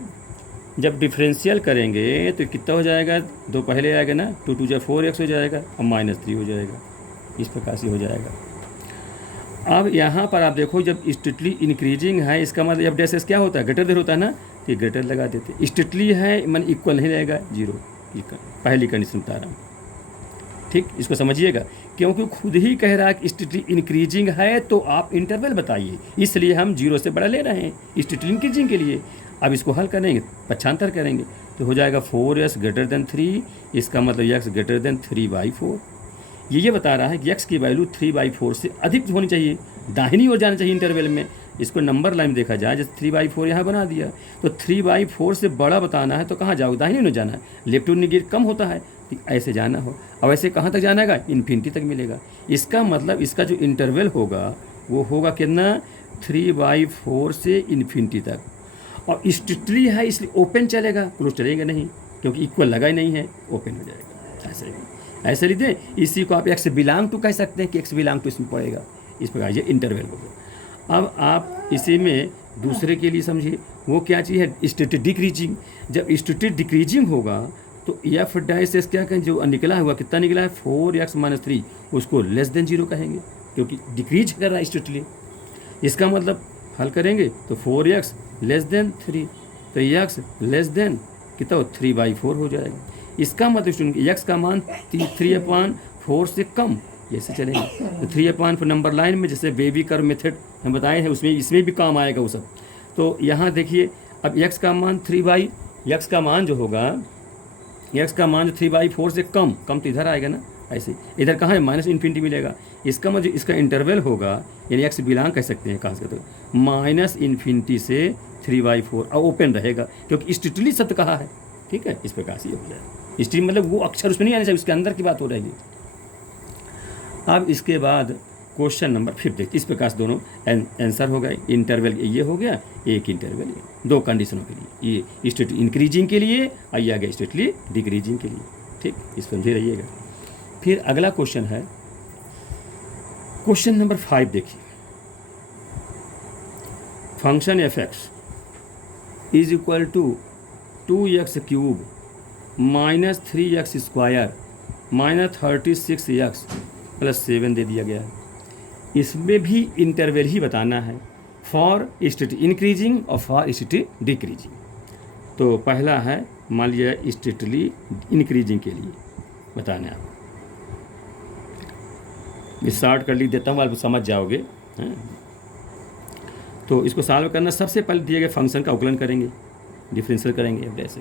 जब डिफरेंशियल करेंगे तो कितना हो जाएगा, दो पहले आएगा ना, 2 2 जा 4x हो जाएगा और -3 हो जाएगा, इस प्रकार से हो जाएगा। अब यहाँ पर आप देखो, जब स्ट्रिक्टली इंक्रीजिंग है, इसका मतलब जब डैश क्या होता है, ग्रेटर देर होता है ना, तो ग्रेटर लगा देते। स्ट्रिक्टली है मन इक्वल नहीं रहेगा, 0, पहली कंडीशन बता रहा हूँ, ठीक, इसको समझिएगा, क्योंकि खुद ही कह रहा है कि स्ट्रिक्टली इंक्रीजिंग है तो आप इंटरवल बताइए, इसलिए हम 0 से बड़ा ले रहे हैं स्ट्रिक्टली इंक्रीजिंग के लिए। अब इसको हल करेंगे, पक्षांतर करेंगे, तो हो जाएगा 4s ग्रेटर देन 3, इसका मतलब x ग्रेटर देन 3/4। ये बता रहा है कि x की वैल्यू 3/4 से अधिक होनी चाहिए, दाहिनी ओर जाना चाहिए इंटरवल में। इसको नंबर लाइन देखा जाए, जैसे 3/4 यहाँ बना दिया, तो 3/4 से बड़ा बताना है तो कहाँ जाओ, दाहिनी ओर जाना है, लेफ्ट टू निगेट कम होता है, तो ऐसे जाना हो। अब ऐसे कहाँ तक जाना है, इन्फिनिटी तक मिलेगा। इसका मतलब इसका जो इंटरवल होगा वो होगा कितना, 3/4 से इन्फिनिटी तक। और स्ट्रिक्टली है इसलिए ओपन चलेगा, क्लोज चलेगा नहीं, क्योंकि इक्वल लगा ही नहीं है, ओपन हो जाएगा। ऐसे लिखते, इसी को आप एक्स बिलोंग टू कह सकते हैं कि एक्स बिलोंग टू इसमें पड़ेगा, इस प्रकार ये इंटरवल हो गया। अब आप इसी में दूसरे के लिए समझिए, वो क्या चीज़ है, स्ट्रिक्ट डिक्रीजिंग। जब स्ट्रिक्ट डिक्रीजिंग होगा तो एफ डैश एस क्या कहें, जो निकला हुआ कितना निकला है 4x - 3, उसको लेस देन 0 कहेंगे, क्योंकि डिक्रीज कर रहा है स्ट्रिक्टली। इसका मतलब हल करेंगे तो 4x लेस देन 3, तो x लेस देन कितना 3/4 हो जाएगा। इसका मतलब x का मान 3/4 से कम, जैसे चलेंगे तो 3/4 नंबर लाइन में, जैसे बेबी कर्व मेथड हम बताए हैं, उसमें इसमें भी काम आएगा वो सब। तो यहाँ देखिए, अब x का मान x का मान जो होगा, x का मान जो 3/4 से कम तो इधर आएगा ना, ऐसे इधर कहाँ है, -इन्फिनिटी मिलेगा। इसका मतलब इसका इंटरवल होगा, यानी x बिलोंग कह सकते हैं, कहाँ से तो -इन्फिनिटी से 3/4, और ओपन रहेगा क्योंकि स्ट्रिक्टली शब्द कहा है, ठीक है, इस प्रकार से हो जाएगा। स्ट्रिक्ट मतलब वो अक्षर उसमें नहीं आने चाहिए, उसके अंदर की बात हो रही है। अब इसके बाद क्वेश्चन नंबर 5 देखिए, इस प्रकार से दोनों आंसर हो गए। इंटरवल ये हो गया, एक इंटरवल दो कंडीशनों के लिए, ये स्ट्रिक्टली इंक्रीजिंग के लिए और ये आ गया स्ट्रिक्टली डिक्रीजिंग के लिए, ठीक, इस समझे रहिएगा। फिर अगला क्वेश्चन है क्वेश्चन नंबर 5 देखिए, function f(x) is equal to 2x³ -3x² -36x + 7 दे दिया गया है। इसमें भी इंटरवल ही बताना है, फॉर स्ट्रिक्ट इंक्रीजिंग और फॉर स्ट्रिक्ट डिक्रीजिंग। तो पहला है, मान लीजिए स्ट्रिक्टली इंक्रीजिंग के लिए बताना है, मैं शॉर्ट कर लिख देता हूँ, आप समझ जाओगे, हैं? तो इसको सॉल्व करना, सबसे पहले दिए गए फंक्शन का अवकलन करेंगे, डिफरेंशियल करेंगे f(x).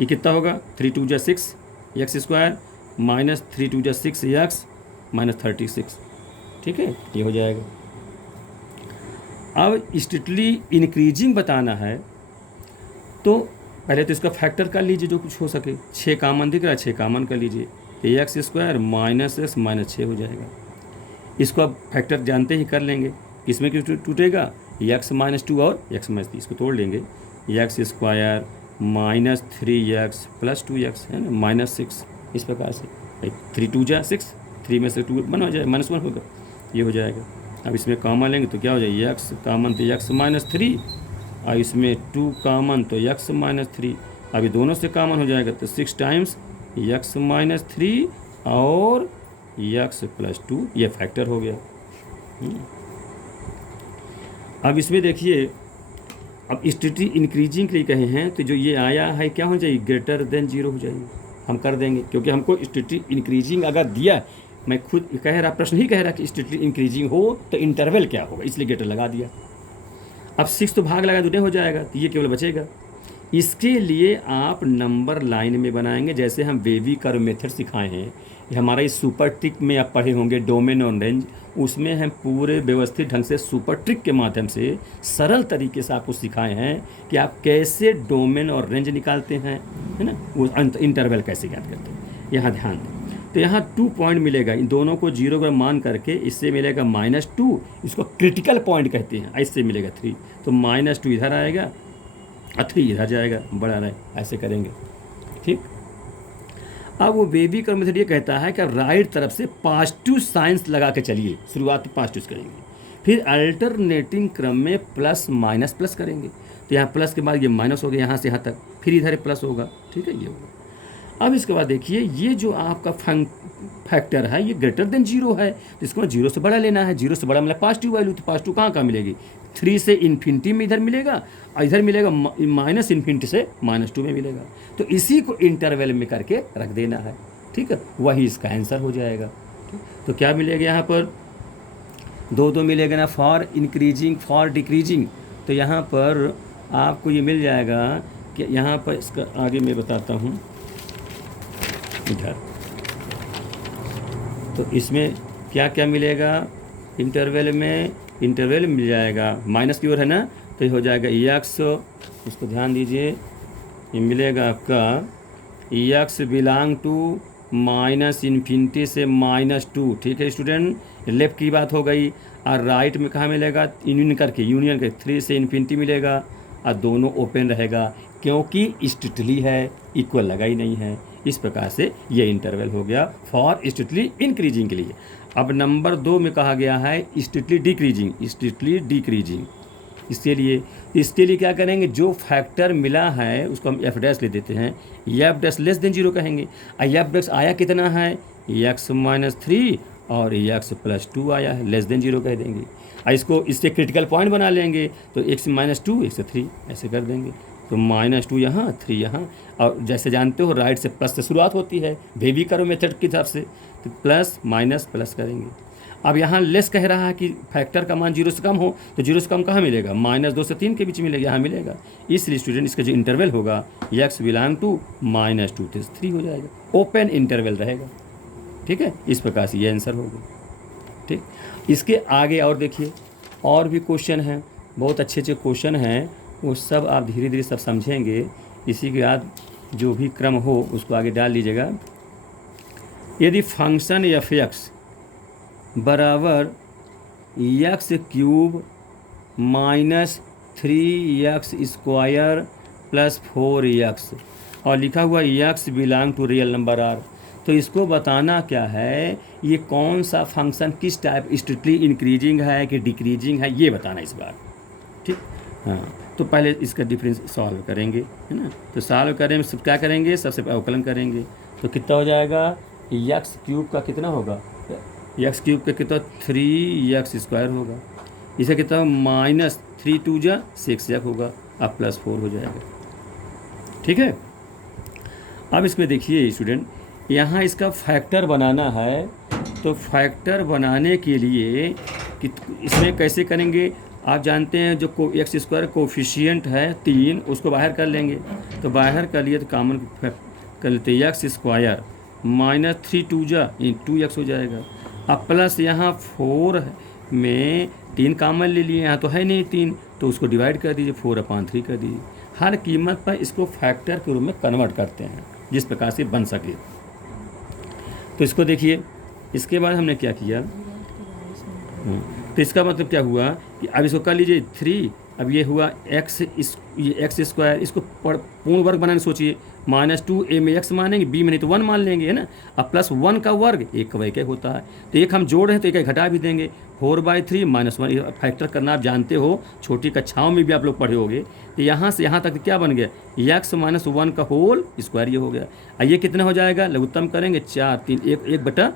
ये कितना होगा, 3 2 जा 6 x² -3 2 जा 6x -36, ठीक है, ये हो जाएगा। अब स्ट्रिक्टली इंक्रीजिंग बताना है, तो पहले तो इसका फैक्टर कर लीजिए जो कुछ हो सके, 6 कॉमन दिख रहा है, 6 कॉमन कर लीजिए, तो x² - x -6 हो जाएगा। इसको अब फैक्टर जानते ही कर लेंगे, किसमें क्यों टूटेगा, x -2 और x -3, इसको तोड़ लेंगे, x² -3x + 2x है ना, -6, इस प्रकार से 3 2 जा 6, 3 में से 2 1 हो जाए, -1 होगा, ये हो जाएगा। अब इसमें कॉमन लेंगे तो क्या हो जाएगा, x कॉमन तो x -3, और इसमें 2 कॉमन तो x -3, अभी दोनों से कॉमन हो जाएगा तो 6 टाइम्स x -3 और x + 2, ये फैक्टर हो गया। अब इसमें देखिए, अब स्ट्रिक्टली इंक्रीजिंग के लिए कहे हैं तो जो ये आया है क्या हो जाएगी, ग्रेटर देन 0 हो जाएगी, हम कर देंगे, क्योंकि हमको स्ट्रिक्टली इंक्रीजिंग अगर दिया, मैं खुद कह रहा, प्रश्न ही कह रहा कि स्ट्रिक्टली इंक्रीजिंग हो तो इंटरवल क्या होगा, इसलिए ग्रेटर लगा दिया। अब 6 तो भाग लगा तो हो जाएगा, तो ये केवल बचेगा। इसके लिए आप नंबर लाइन में बनाएंगे, जैसे हम बेबी कर्व मेथड सिखाए हैं, हमारा इस सुपर ट्रिक में आप पढ़े होंगे, डोमेन और रेंज, उसमें हम पूरे व्यवस्थित ढंग से सुपर ट्रिक के माध्यम से सरल तरीके से आपको सिखाए हैं कि आप कैसे डोमेन और रेंज निकालते हैं, है ना, वो इंटरवल कैसे ज्ञात करते हैं। यहाँ ध्यान दें, तो यहाँ 2 पॉइंट मिलेगा, इन दोनों को 0 का मान करके, इससे मिलेगा -2, इसको क्रिटिकल पॉइंट कहते हैं, इससे मिलेगा 3, तो -2 इधर आएगा और 3 इधर जाएगा, बड़ा रहे, ऐसे करेंगे, ठीक। अब वो बेबी कर्व मेथड ये कहता है कि आप राइट तरफ से पॉजिटिव साइंस लगा के चलिए, शुरुआत में पॉजिटिव करेंगे, फिर अल्टरनेटिंग क्रम में प्लस माइनस प्लस करेंगे, तो यहाँ प्लस के बाद ये माइनस हो गया यहाँ से यहाँ तक, फिर इधर प्लस होगा, ठीक है, ये होगा। अब इसके बाद देखिए ये जो आपका फैक्टर है ये ग्रेटर देन 0 है, तो इसको 0 से बड़ा लेना है। 0 से बड़ा मतलब पॉजिटिव वैल्यू, तो पॉजिटिव कहाँ मिलेगी, 3 से इन्फिनिटी में इधर मिलेगा, और इधर मिलेगा माइनस इन्फिनिटी से -2 में मिलेगा। तो इसी को इंटरवल में करके रख देना है, ठीक है, वही इसका आंसर हो जाएगा। तो क्या मिलेगा यहाँ पर, 2 मिलेगा ना, फॉर इंक्रीजिंग फॉर डिक्रीजिंग। तो यहाँ पर आपको ये मिल जाएगा कि यहाँ पर इसका आगे मैं बताता हूँ इधर। तो इसमें क्या क्या मिलेगा, इंटरवल में मिल जाएगा, माइनस की ओर है ना, तो ये हो जाएगा एक्स, इसको ध्यान दीजिए, ये मिलेगा आपका x belong to minus infinity से -2, ठीक है स्टूडेंट, लेफ्ट की बात हो गई। और राइट में कहाँ मिलेगा, यूनियन करके 3 से इन्फिनिटी मिलेगा, और दोनों ओपन रहेगा क्योंकि स्ट्रिक्टली है, इक्वल लगा ही नहीं है। इस प्रकार से ये इंटरवल हो गया फॉर स्ट्रिक्टली इंक्रीजिंग के लिए। अब नंबर 2 में कहा गया है स्ट्रिक्टली डिक्रीजिंग। इसके लिए क्या करेंगे, जो फैक्टर मिला है उसको हम एफ डैश ले देते हैं, एफ डैश लेस देन 0 कहेंगे। एफ डैश आया कितना है, x-3 और x+2 आया है, लेस देन 0 कह देंगे। और इसको इससे क्रिटिकल पॉइंट बना लेंगे, तो x-2 x-3 ऐसे कर देंगे, तो -2 यहाँ 3 यहाँ। और जैसे जानते हो राइट से प्लस से शुरुआत होती है बेबी करो मेथड की तरफ से, तो प्लस माइनस प्लस करेंगे। अब यहाँ लेस कह रहा है कि फैक्टर का मान 0 से कम हो, तो 0 से कम कहाँ मिलेगा, -2 से 3 के बीच मिलेगा, यहाँ मिलेगा। इसलिए स्टूडेंट इसका जो इंटरवल होगा x बिलोंग टू -2 से 3 हो जाएगा, ओपन इंटरवल रहेगा, ठीक है। इस प्रकार से ये आंसर होगा, ठीक। इसके आगे और देखिए और भी क्वेश्चन हैं, बहुत अच्छे क्वेश्चन हैं, वो सब आप धीरे धीरे सब समझेंगे। इसी के बाद जो भी क्रम हो उसको आगे डाल लीजिएगा। यदि फंक्शन f(x) बराबर x³ -3x² + 4x और लिखा हुआ x belongs to real number r, तो इसको बताना क्या है, ये कौन सा फंक्शन किस टाइप, स्ट्रिक्टली इंक्रीजिंग है कि डिक्रीजिंग है, ये बताना इस बार, ठीक। हाँ, तो पहले इसका डिफरेंस सॉल्व करेंगे, है ना। तो सॉल्व करें सब क्या करेंगे, सबसे पहले अवकलन करेंगे, तो कितना हो जाएगा, x³ का कितना होगा, x³ का कितना 3x² होगा, इसे कितना -3 2 जा 6x होगा, अब +4 हो जाएगा, ठीक है। अब इसमें देखिए स्टूडेंट, यहाँ इसका फैक्टर बनाना है, तो फैक्टर बनाने के लिए इसमें कैसे करेंगे, आप जानते हैं जो x² कोफिशिएंट है 3, उसको बाहर कर लेंगे, तो बाहर कर लिए तो कॉमन कर लेते हैं, x² -3 2 जा 2x हो जाएगा, अब प्लस यहाँ 4 में 3 कॉमन ले लिए, यहाँ तो है नहीं 3, तो उसको डिवाइड कर दीजिए, 4/3 कर दीजिए। हर कीमत पर इसको फैक्टर के रूप में कन्वर्ट करते हैं जिस प्रकार से बन सके। तो इसको देखिए, इसके बाद हमने क्या किया, तो इसका मतलब क्या हुआ कि अब इसको कर लीजिए 3, अब ये हुआ ये x², इसको पूर्ण वर्ग बनाने सोचिए, -2 a में x मानेंगे, b में नहीं तो 1 मान लेंगे, है ना। अब +1 का वर्ग 1 का 1 होता है, तो एक हम जोड़ रहे हैं तो 1 घटा भी देंगे, 4/3 -1 फैक्टर करना आप जानते हो, छोटी कक्षाओं में भी आप लोग पढ़े होंगे। तो यहाँ से यहाँ तक क्या बन गया, x -1 का होल स्क्वायर ये हो गया। और ये कितना हो जाएगा, लघुत्तम करेंगे 4 3 1/3,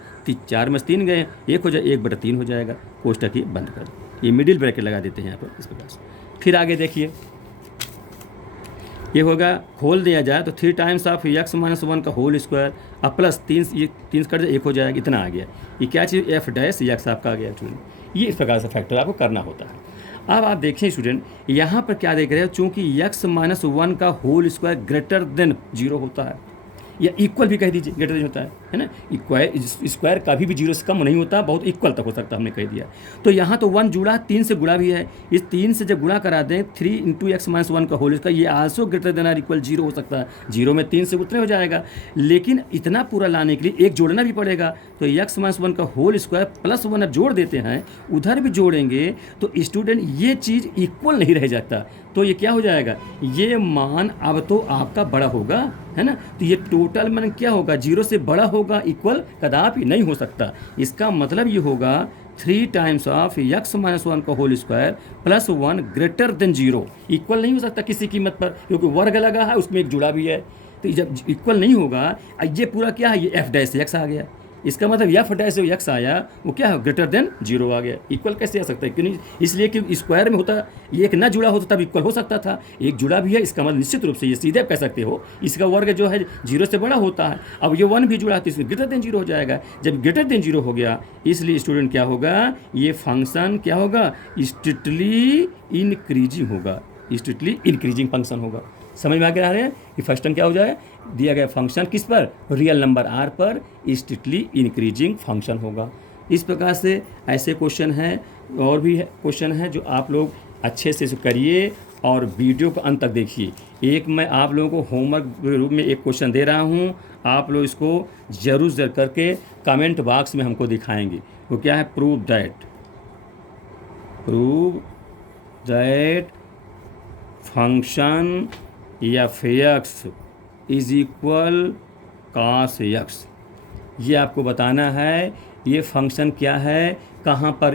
4 में 3 गए 1 हो जाए, 1/3 हो जाएगा, कोष्टक ही बंद कर, ये मिडिल ब्रैकेट लगा देते हैं यहाँ पर इस प्रकार से। फिर आगे देखिए, ये होगा खोल दिया जाए तो 3 टाइम्स ऑफ x -1 का होल स्क्वायर, अब प्लस 3 ये 3 कट जाए 1 हो जाएगा, इतना आ गया। ये क्या चीज़, f डैश x आपका आ गया स्टूडेंट। ये इस प्रकार से फैक्टर आपको करना होता है। अब आप देखें स्टूडेंट, यहाँ पर क्या देख रहे हो, चूँकि x -1 का होल स्क्वायर ग्रेटर देन 0 होता है, या इक्वल भी कह दीजिए, ग्रेटर देन होता है ना, स्क्वायर कभी भी 0 से कम नहीं होता, बहुत इक्वल तक हो सकता है, हमने कह दिया। तो यहाँ तो 1 जुड़ा, 3 से गुणा भी है, इस 3 से जब गुणा करा दें 3 × x -1 का होल स्क्वायर, ये also greater than or equal 0 हो सकता है, 0 में 3 से उतने हो जाएगा। लेकिन इतना पूरा लाने के लिए 1 जोड़ना भी पड़ेगा, तो x -1 का होल स्क्वायर +1 अब जोड़ देते हैं, उधर भी जोड़ेंगे तो स्टूडेंट ये चीज़ इक्वल नहीं रह जाता, तो ये क्या हो जाएगा, ये मान अब तो आपका बड़ा होगा, है ना। तो ये टोटल मान क्या होगा, 0 से बड़ा होगा, इक्वल कदापि नहीं हो सकता। इसका मतलब ये होगा 3 टाइम्स ऑफ x माइनस 1 का whole square plus 1 greater than 0 equal नहीं हो सकता किसी कीमत पर, क्योंकि वर्ग लगा है उसमें एक जुड़ा भी है। तो जब इक्वल नहीं होगा, ये पूरा क्या है, ये एफ डैश एक्स आ गया, इसका मतलब एफ डैश जो एक्स आया वो क्या है, ग्रेटर देन 0 आ गया। इक्वल कैसे आ सकता है, क्यों नहीं, इसलिए कि स्क्वायर में होता, ये एक ना जुड़ा होता तब इक्वल हो सकता था, एक जुड़ा भी है, इसका मतलब निश्चित रूप से ये सीधे आप कह सकते हो इसका वर्ग जो है 0 से बड़ा होता है। अब ये 1 भी जुड़ा है तो इसमें ग्रेटर देन 0 हो जाएगा। जब ग्रेटर देन 0 हो गया, इसलिए स्टूडेंट क्या होगा, ये फंक्शन क्या होगा, स्ट्रिक्टली इंक्रीजिंग होगा, स्ट्रिक्टली इंक्रीजिंग फंक्शन होगा। समझ में आ रहा है कि फर्स्ट टर्म क्या हो जाए, दिया गया फंक्शन किस पर, रियल नंबर आर पर स्ट्रिक्टली इंक्रीजिंग फंक्शन होगा। इस प्रकार से ऐसे क्वेश्चन हैं, और भी क्वेश्चन हैं जो आप लोग अच्छे से करिए और वीडियो को अंत तक देखिए। एक मैं आप लोगों को होमवर्क के रूप में एक क्वेश्चन दे रहा हूँ, आप लोग इसको ज़रूर करके कमेंट बॉक्स में हमको दिखाएंगे। वो क्या है, prove that function f x is equal cos x। ये आपको बताना है ये फंक्शन क्या है, कहाँ पर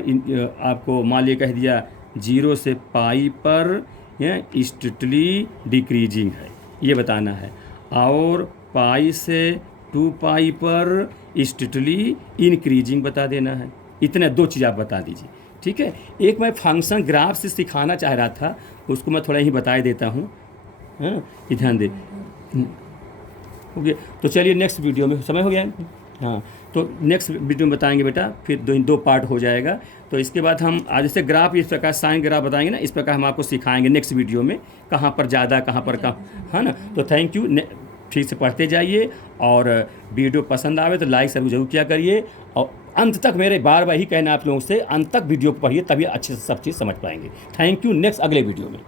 आपको मान लिया कह दिया 0 से पाई पर स्ट्रिक्टली डिक्रीजिंग है, ये बताना है, और पाई से 2 पाई पर स्ट्रिक्टली इंक्रीजिंग बता देना है। इतने 2 चीज़ आप बता दीजिए, ठीक है। एक मैं फंक्शन ग्राफ से सिखाना चाह रहा था, उसको मैं थोड़ा ही बता देता हूँ, है ना, ध्यान दे। ओके, तो चलिए नेक्स्ट वीडियो में, समय हो गया है, हाँ, तो नेक्स्ट वीडियो में बताएंगे बेटा, फिर 2 पार्ट हो जाएगा। तो इसके बाद हम आज से ग्राफ इस प्रकार साइन ग्राफ बताएंगे ना, इस प्रकार हम आपको सिखाएंगे नेक्स्ट वीडियो में, कहाँ पर ज़्यादा कहाँ पर कम, है ना। तो थैंक यू, ठीक से पढ़ते जाइए, और वीडियो पसंद आवे तो लाइक जरूर किया करिए, और अंत तक मेरे बार बार ही कहना आप लोगों से, अंत तक वीडियो को पढ़िए, तभी अच्छे से सब चीज़ समझ पाएंगे। थैंक यू, नेक्स्ट अगले वीडियो में।